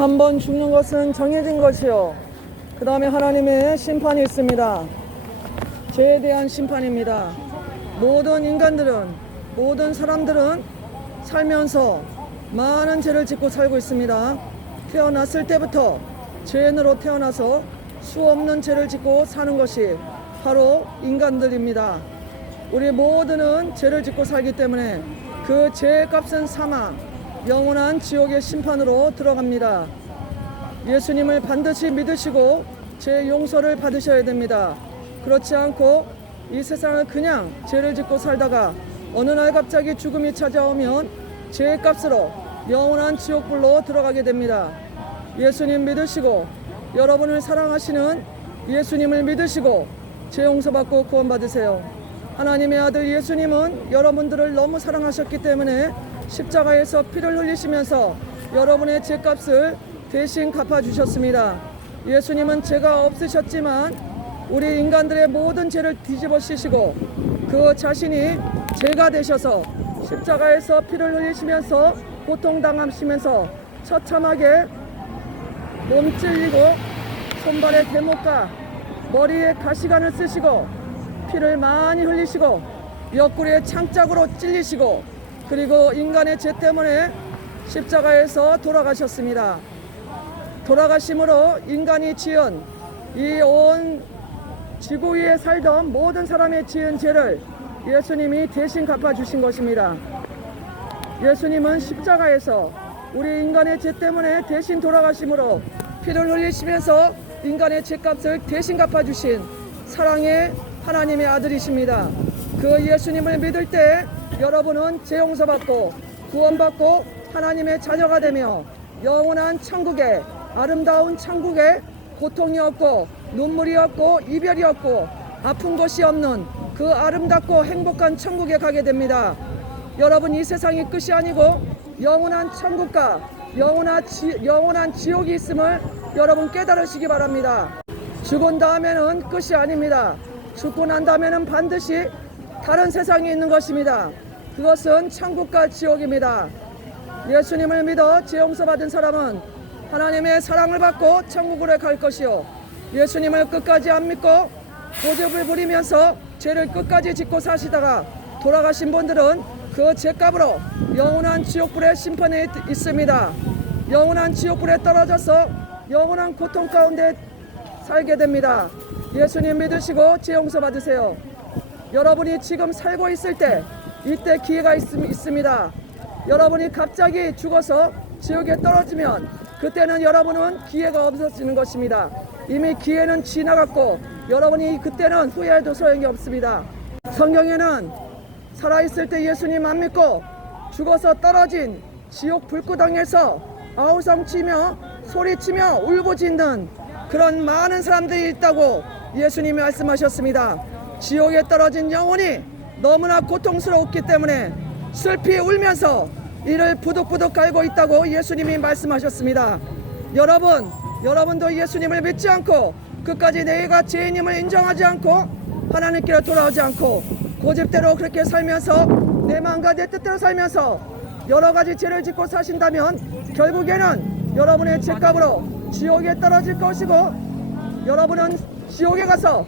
한 번 죽는 것은 정해진 것이요, 그 다음에 하나님의 심판이 있습니다. 죄에 대한 심판입니다. 모든 인간들은, 모든 사람들은 살면서 많은 죄를 짓고 살고 있습니다. 태어났을 때부터 죄인으로 태어나서 수없는 죄를 짓고 사는 것이 바로 인간들입니다. 우리 모두는 죄를 짓고 살기 때문에 그 죄의 값은 사망, 영원한 지옥의 심판으로 들어갑니다. 예수님을 반드시 믿으시고 죄 용서를 받으셔야 됩니다. 그렇지 않고 이 세상을 그냥 죄를 짓고 살다가 어느 날 갑자기 죽음이 찾아오면 죄의 값으로 영원한 지옥불로 들어가게 됩니다. 예수님 믿으시고, 여러분을 사랑하시는 예수님을 믿으시고 죄 용서받고 구원받으세요. 하나님의 아들 예수님은 여러분들을 너무 사랑하셨기 때문에 십자가에서 피를 흘리시면서 여러분의 죄값을 대신 갚아주셨습니다. 예수님은 죄가 없으셨지만 우리 인간들의 모든 죄를 뒤집어 씌시고 그 자신이 죄가 되셔서 십자가에서 피를 흘리시면서 고통당하시면서 처참하게 몸 찔리고 손발에 대못과 머리에 가시관을 쓰시고 피를 많이 흘리시고 옆구리에 창짝으로 찔리시고 그리고 인간의 죄 때문에 십자가에서 돌아가셨습니다. 돌아가심으로 인간이 지은 이 온 지구 위에 살던 모든 사람의 지은 죄를 예수님이 대신 갚아주신 것입니다. 예수님은 십자가에서 우리 인간의 죄 때문에 대신 돌아가심으로 피를 흘리시면서 인간의 죄값을 대신 갚아주신 사랑의 하나님의 아들이십니다. 그 예수님을 믿을 때 여러분은 죄 용서받고 구원받고 하나님의 자녀가 되며 영원한 천국에, 아름다운 천국에 고통이 없고 눈물이 없고 이별이 없고 아픈 것이 없는 그 아름답고 행복한 천국에 가게 됩니다. 여러분, 이 세상이 끝이 아니고 영원한 천국과 영원한 지옥이 있음을 여러분 깨달으시기 바랍니다. 죽은 다음에는 끝이 아닙니다. 죽고 난 다음에는 반드시 다른 세상이 있는 것입니다. 그것은 천국과 지옥입니다. 예수님을 믿어 죄 용서받은 사람은 하나님의 사랑을 받고 천국으로 갈 것이요, 예수님을 끝까지 안 믿고 고집을 부리면서 죄를 끝까지 짓고 사시다가 돌아가신 분들은 그 죄값으로 영원한 지옥불의 심판에 있습니다. 영원한 지옥불에 떨어져서 영원한 고통 가운데 살게 됩니다. 예수님 믿으시고 죄 용서 받으세요. 여러분이 지금 살고 있을 때 이때 기회가 있습니다. 여러분이 갑자기 죽어서 지옥에 떨어지면 그때는 여러분은 기회가 없어지는 것입니다. 이미 기회는 지나갔고 여러분이 그때는 후회해도 소용이 없습니다. 성경에는 살아있을 때 예수님 안 믿고 죽어서 떨어진 지옥 불구덩에서 아우성치며 소리치며 울부짖는 그런 많은 사람들이 있다고 예수님이 말씀하셨습니다. 지옥에 떨어진 영혼이 너무나 고통스러웠기 때문에 슬피 울면서 이를 부득부득 갈고 있다고 예수님이 말씀하셨습니다. 여러분도 예수님을 믿지 않고 끝까지 내가 죄인임을 인정하지 않고 하나님께로 돌아오지 않고 고집대로 그렇게 살면서 내 마음과 내 뜻대로 살면서 여러 가지 죄를 짓고 사신다면 결국에는 여러분의 죄값으로 지옥에 떨어질 것이고 여러분은 지옥에 가서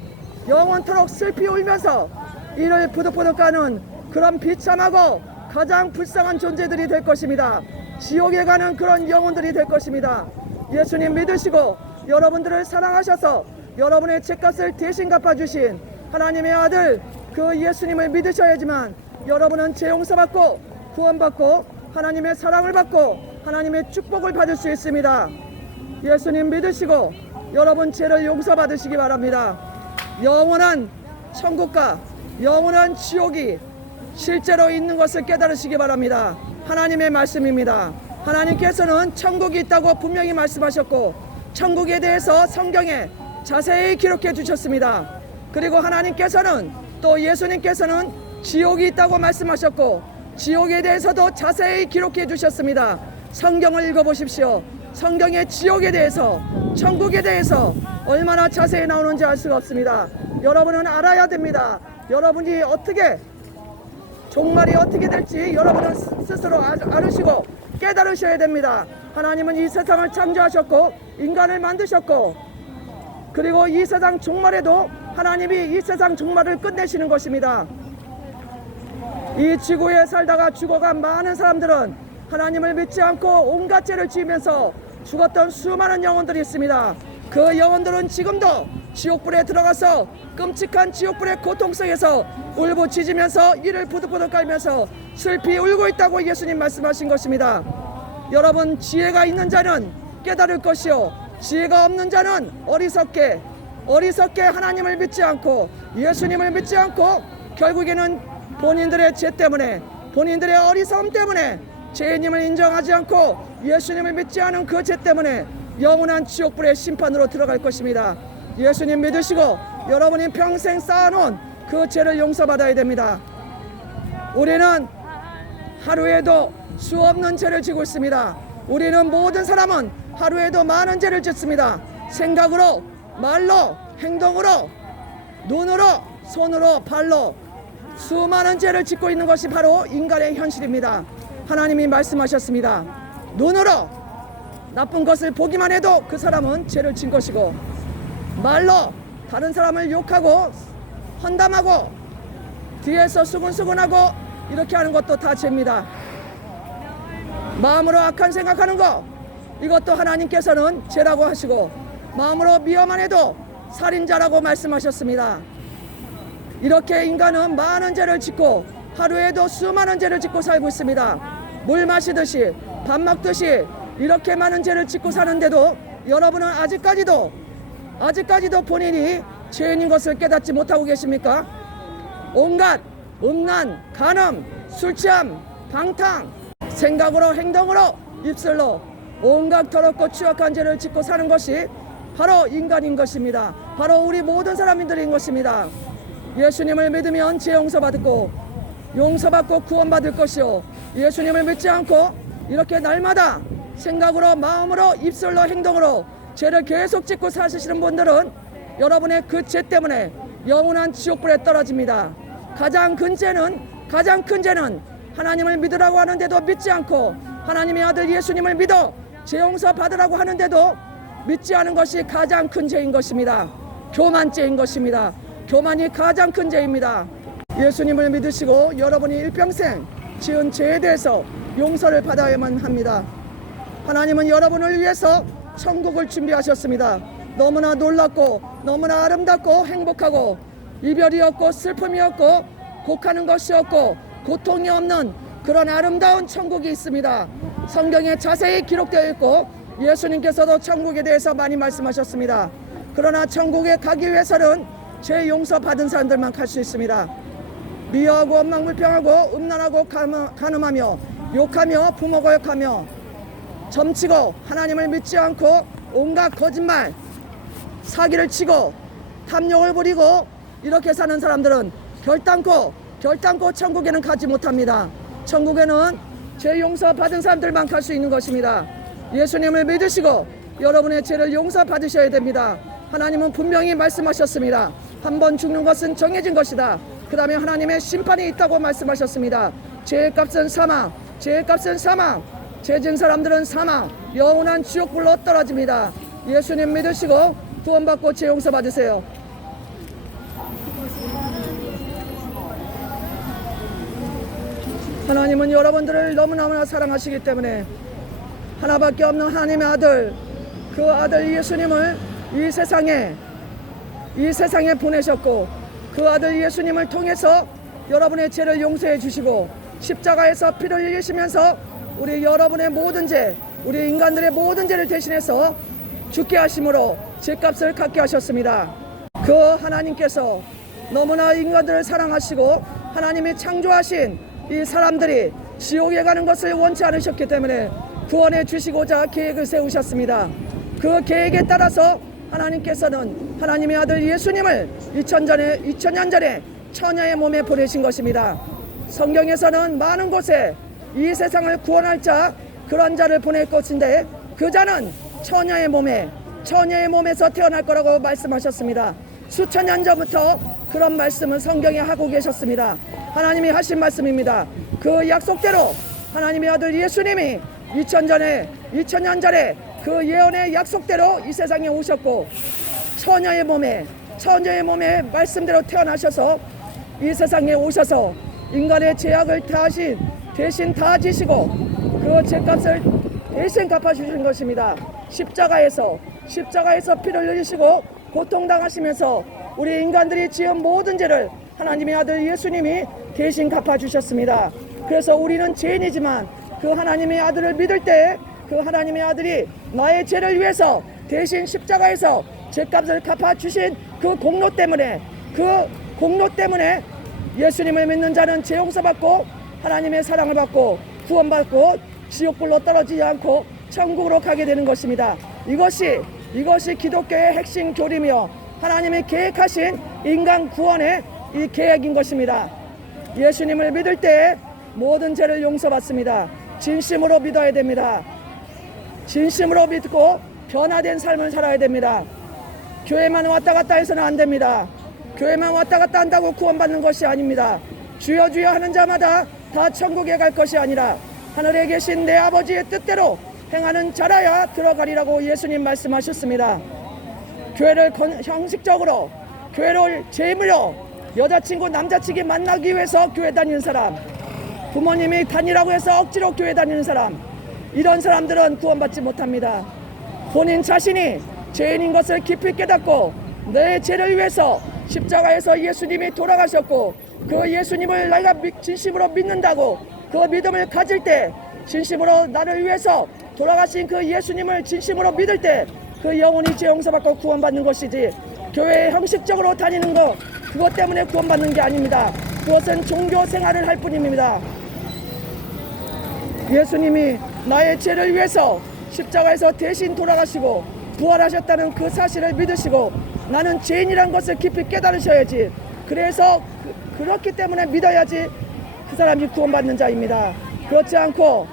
영원토록 슬피 울면서 이를 부득부득 가는 그런 비참하고 가장 불쌍한 존재들이 될 것입니다. 지옥에 가는 그런 영혼들이 될 것입니다. 예수님 믿으시고 여러분들을 사랑하셔서 여러분의 죄값을 대신 갚아주신 하나님의 아들 그 예수님을 믿으셔야지만 여러분은 죄 용서받고 구원받고 하나님의 사랑을 받고 하나님의 축복을 받을 수 있습니다. 예수님 믿으시고 여러분 죄를 용서받으시기 바랍니다. 영원한 천국과 영원한 지옥이 실제로 있는 것을 깨달으시기 바랍니다. 하나님의 말씀입니다. 하나님께서는 천국이 있다고 분명히 말씀하셨고 천국에 대해서 성경에 자세히 기록해 주셨습니다. 그리고 하나님께서는 또 예수님께서는 지옥이 있다고 말씀하셨고 지옥에 대해서도 자세히 기록해 주셨습니다. 성경을 읽어보십시오. 성경의 지옥에 대해서 천국에 대해서 얼마나 자세히 나오는지 알 수가 없습니다. 여러분은 알아야 됩니다. 여러분이 어떻게 종말이 어떻게 될지 여러분은 스스로 알으시고 깨달으셔야 됩니다. 하나님은 이 세상을 창조하셨고 인간을 만드셨고, 그리고 이 세상 종말에도 하나님이 이 세상 종말을 끝내시는 것입니다. 이 지구에 살다가 죽어간 많은 사람들은 하나님을 믿지 않고 온갖 죄를 지으면서 죽었던 수많은 영혼들이 있습니다. 그 영혼들은 지금도 지옥불에 들어가서 끔찍한 지옥불의 고통 속에서 울부짖으면서 이를 부득부득 깔면서 슬피 울고 있다고 예수님 말씀하신 것입니다. 여러분, 지혜가 있는 자는 깨달을 것이요, 지혜가 없는 자는 어리석게 하나님을 믿지 않고 예수님을 믿지 않고 결국에는 본인들의 죄 때문에, 본인들의 어리석음 때문에, 죄인임을 인정하지 않고 예수님을 믿지 않은 그 죄 때문에 영원한 지옥불의 심판으로 들어갈 것입니다. 예수님 믿으시고 여러분이 평생 쌓아놓은 그 죄를 용서받아야 됩니다. 우리는 하루에도 수 없는 죄를 지고 있습니다. 우리는, 모든 사람은 하루에도 많은 죄를 짓습니다. 생각으로, 말로, 행동으로, 눈으로, 손으로, 발로 수많은 죄를 짓고 있는 것이 바로 인간의 현실입니다. 하나님이 말씀하셨습니다. 눈으로 나쁜 것을 보기만 해도 그 사람은 죄를 진 것이고, 말로 다른 사람을 욕하고 헌담하고 뒤에서 수근수근하고 이렇게 하는 것도 다 죄입니다. 마음으로 악한 생각하는 것, 이것도 하나님께서는 죄라고 하시고, 마음으로 미워만 해도 살인자라고 말씀하셨습니다. 이렇게 인간은 많은 죄를 짓고 하루에도 수많은 죄를 짓고 살고 있습니다. 물 마시듯이, 밥 먹듯이 이렇게 많은 죄를 짓고 사는데도 여러분은 아직까지도 본인이 죄인인 것을 깨닫지 못하고 계십니까? 온갖 음란, 간음, 술취함, 방탕, 생각으로, 행동으로, 입술로 온갖 더럽고 추악한 죄를 짓고 사는 것이 바로 인간인 것입니다. 바로 우리 모든 사람들인 것입니다. 예수님을 믿으면 죄 용서받고 구원받을 것이요, 예수님을 믿지 않고 이렇게 날마다 생각으로, 마음으로, 입술로, 행동으로 죄를 계속 짓고 사시는 분들은 여러분의 그 죄 때문에 영원한 지옥불에 떨어집니다. 가장 큰 죄는 하나님을 믿으라고 하는데도 믿지 않고, 하나님의 아들 예수님을 믿어 죄 용서 받으라고 하는데도 믿지 않은 것이 가장 큰 죄인 것입니다. 교만죄인 것입니다. 교만이 가장 큰 죄입니다. 예수님을 믿으시고 여러분이 일평생 지은 죄에 대해서 용서를 받아야만 합니다. 하나님은 여러분을 위해서 천국을 준비하셨습니다. 너무나 놀랍고 너무나 아름답고 행복하고 이별이 없고 슬픔이 없고 곡하는 것이 없고 고통이 없는 그런 아름다운 천국이 있습니다. 성경에 자세히 기록되어 있고 예수님께서도 천국에 대해서 많이 말씀하셨습니다. 그러나 천국에 가기 위해서는 죄 용서 받은 사람들만 갈 수 있습니다. 미워하고 원망불평하고 음란하고 간음하며 욕하며 부모 거역하며 점치고 하나님을 믿지 않고 온갖 거짓말, 사기를 치고 탐욕을 부리고 이렇게 사는 사람들은 결단코 천국에는 가지 못합니다. 천국에는 죄 용서 받은 사람들만 갈 수 있는 것입니다. 예수님을 믿으시고 여러분의 죄를 용서 받으셔야 됩니다. 하나님은 분명히 말씀하셨습니다. 한 번 죽는 것은 정해진 것이다. 그 다음에 하나님의 심판이 있다고 말씀하셨습니다. 죄의 값은 사망, 죄진 사람들은 사망, 영원한 지옥불로 떨어집니다. 예수님 믿으시고 구원받고 죄 용서 받으세요. 하나님은 여러분들을 너무너무나 사랑하시기 때문에 하나밖에 없는 하나님의 아들, 그 아들 예수님을 이 세상에 보내셨고, 그 아들 예수님을 통해서 여러분의 죄를 용서해 주시고 십자가에서 피를 흘리시면서 여러분의 모든 죄, 우리 인간들의 모든 죄를 대신해서 죽게 하심으로 죄값을 갚게 하셨습니다. 그 하나님께서 너무나 인간들을 사랑하시고 하나님이 창조하신 이 사람들이 지옥에 가는 것을 원치 않으셨기 때문에 구원해 주시고자 계획을 세우셨습니다. 그 계획에 따라서 하나님께서는 하나님의 아들 예수님을 2000년 전에 처녀의 몸에 보내신 것입니다. 성경에서는 많은 곳에 이 세상을 구원할 자, 그런 자를 보낼 것인데 그 자는 처녀의 몸에서 태어날 거라고 말씀하셨습니다. 수천 년 전부터 그런 말씀을 성경에 하고 계셨습니다. 하나님이 하신 말씀입니다. 그 약속대로 하나님의 아들 예수님이 2000년 전에 그 예언의 약속대로 이 세상에 오셨고 처녀의 몸에 말씀대로 태어나셔서 이 세상에 오셔서 인간의 죄악을 대신 다 지시고 그 죄값을 대신 갚아주신 것입니다. 십자가에서 피를 흘리시고 고통당하시면서 우리 인간들이 지은 모든 죄를 하나님의 아들 예수님이 대신 갚아주셨습니다. 그래서 우리는 죄인이지만 그 하나님의 아들을 믿을 때 그 하나님의 아들이 나의 죄를 위해서 대신 십자가에서 죄값을 갚아주신 그 공로 때문에 예수님을 믿는 자는 죄 용서받고 하나님의 사랑을 받고 구원받고 지옥불로 떨어지지 않고 천국으로 가게 되는 것입니다. 이것이 기독교의 핵심 교리며 하나님이 계획하신 인간 구원의 이 계획인 것입니다. 예수님을 믿을 때 모든 죄를 용서받습니다. 진심으로 믿어야 됩니다. 진심으로 믿고 변화된 삶을 살아야 됩니다. 교회만 왔다 갔다 해서는 안 됩니다. 교회만 왔다 갔다 한다고 구원받는 것이 아닙니다. 주여 주여 하는 자마다 다 천국에 갈 것이 아니라 하늘에 계신 내 아버지의 뜻대로 행하는 자라야 들어가리라고 예수님 말씀하셨습니다. 교회를 형식적으로, 교회를 재물로 여자친구 남자친구 만나기 위해서 교회 다니는 사람, 부모님이 다니라고 해서 억지로 교회 다니는 사람, 이런 사람들은 구원받지 못합니다. 본인 자신이 죄인인 것을 깊이 깨닫고 내 죄를 위해서 십자가에서 예수님이 돌아가셨고 그 예수님을 내가 진심으로 믿는다고 그 믿음을 가질 때, 진심으로 나를 위해서 돌아가신 그 예수님을 진심으로 믿을 때 그 영혼이 죄 용서받고 구원받는 것이지, 교회에 형식적으로 다니는 것, 그것 때문에 구원받는 게 아닙니다. 그것은 종교 생활을 할 뿐입니다. 예수님이 나의 죄를 위해서 십자가에서 대신 돌아가시고 부활하셨다는 그 사실을 믿으시고 나는 죄인이란 것을 깊이 깨달으셔야지. 그래서 그렇기 때문에 믿어야지 그 사람이 구원받는 자입니다. 그렇지 않고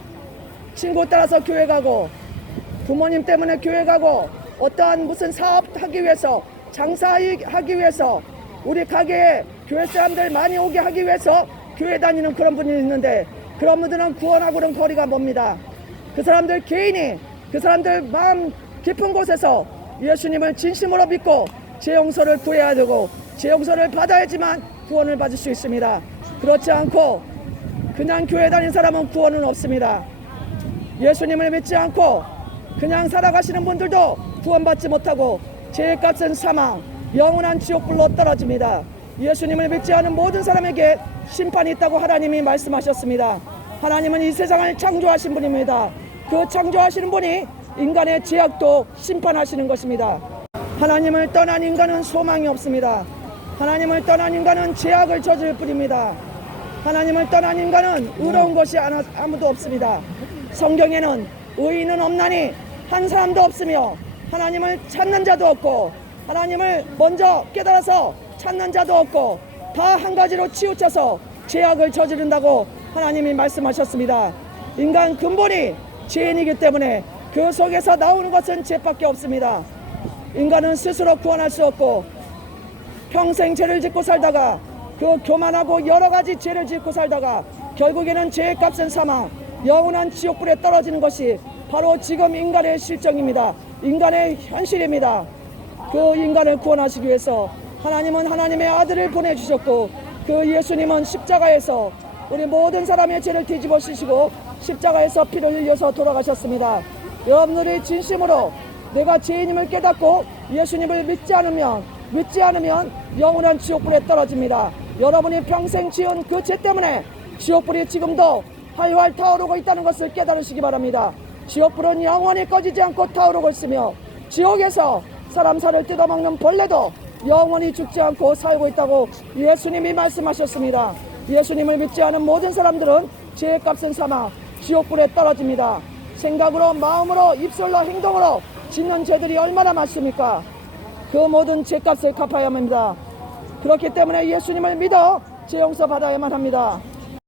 친구 따라서 교회 가고 부모님 때문에 교회 가고 어떠한 무슨 사업하기 위해서, 장사하기 위해서, 우리 가게에 교회 사람들 많이 오게 하기 위해서 교회 다니는 그런 분이 있는데 그런 분들은 구원하고는 거리가 멉니다. 그 사람들 개인이 그 사람들 마음 깊은 곳에서 예수님을 진심으로 믿고 죄 용서를 구해야 되고 죄 용서를 받아야지만 구원을 받을 수 있습니다. 그렇지 않고 그냥 교회 다니는 사람은 구원은 없습니다. 예수님을 믿지 않고 그냥 살아가시는 분들도 구원받지 못하고 죄의 값은 사망, 영원한 지옥불로 떨어집니다. 예수님을 믿지 않은 모든 사람에게 심판이 있다고 하나님이 말씀하셨습니다. 하나님은 이 세상을 창조하신 분입니다. 그 창조하시는 분이 인간의 죄악도 심판하시는 것입니다. 하나님을 떠난 인간은 소망이 없습니다. 하나님을 떠난 인간은 죄악을 저지를 뿐입니다. 하나님을 떠난 인간은 의로운 것이 아무도 없습니다. 성경에는 의인은 없나니 한 사람도 없으며 하나님을 찾는 자도 없고 하나님을 먼저 깨달아서 찾는 자도 없고 다 한 가지로 치우쳐서 죄악을 저지른다고 하나님이 말씀하셨습니다. 인간 근본이 죄인이기 때문에 그 속에서 나오는 것은 죄밖에 없습니다. 인간은 스스로 구원할 수 없고 평생 죄를 짓고 살다가 그 교만하고 여러 가지 죄를 짓고 살다가 결국에는 죄의 값은 사망, 영원한 지옥불에 떨어지는 것이 바로 지금 인간의 실정입니다. 인간의 현실입니다. 그 인간을 구원하시기 위해서 하나님은 하나님의 아들을 보내주셨고 그 예수님은 십자가에서 우리 모든 사람의 죄를 뒤집어 쓰시고 십자가에서 피를 흘려서 돌아가셨습니다. 여러분들이 진심으로 내가 죄인임을 깨닫고 예수님을 믿지 않으면 영원한 지옥불에 떨어집니다. 여러분이 평생 지은 그 죄 때문에 지옥불이 지금도 활활 타오르고 있다는 것을 깨달으시기 바랍니다. 지옥불은 영원히 꺼지지 않고 타오르고 있으며 지옥에서 사람 살을 뜯어먹는 벌레도 영원히 죽지 않고 살고 있다고 예수님이 말씀하셨습니다. 예수님을 믿지 않은 모든 사람들은 죄의 값은 사망, 지옥불에 떨어집니다. 생각으로, 마음으로, 입술로, 행동으로 짓는 죄들이 얼마나 많습니까? 그 모든 죄값을 갚아야 합니다. 그렇기 때문에 예수님을 믿어 죄 용서 받아야만 합니다.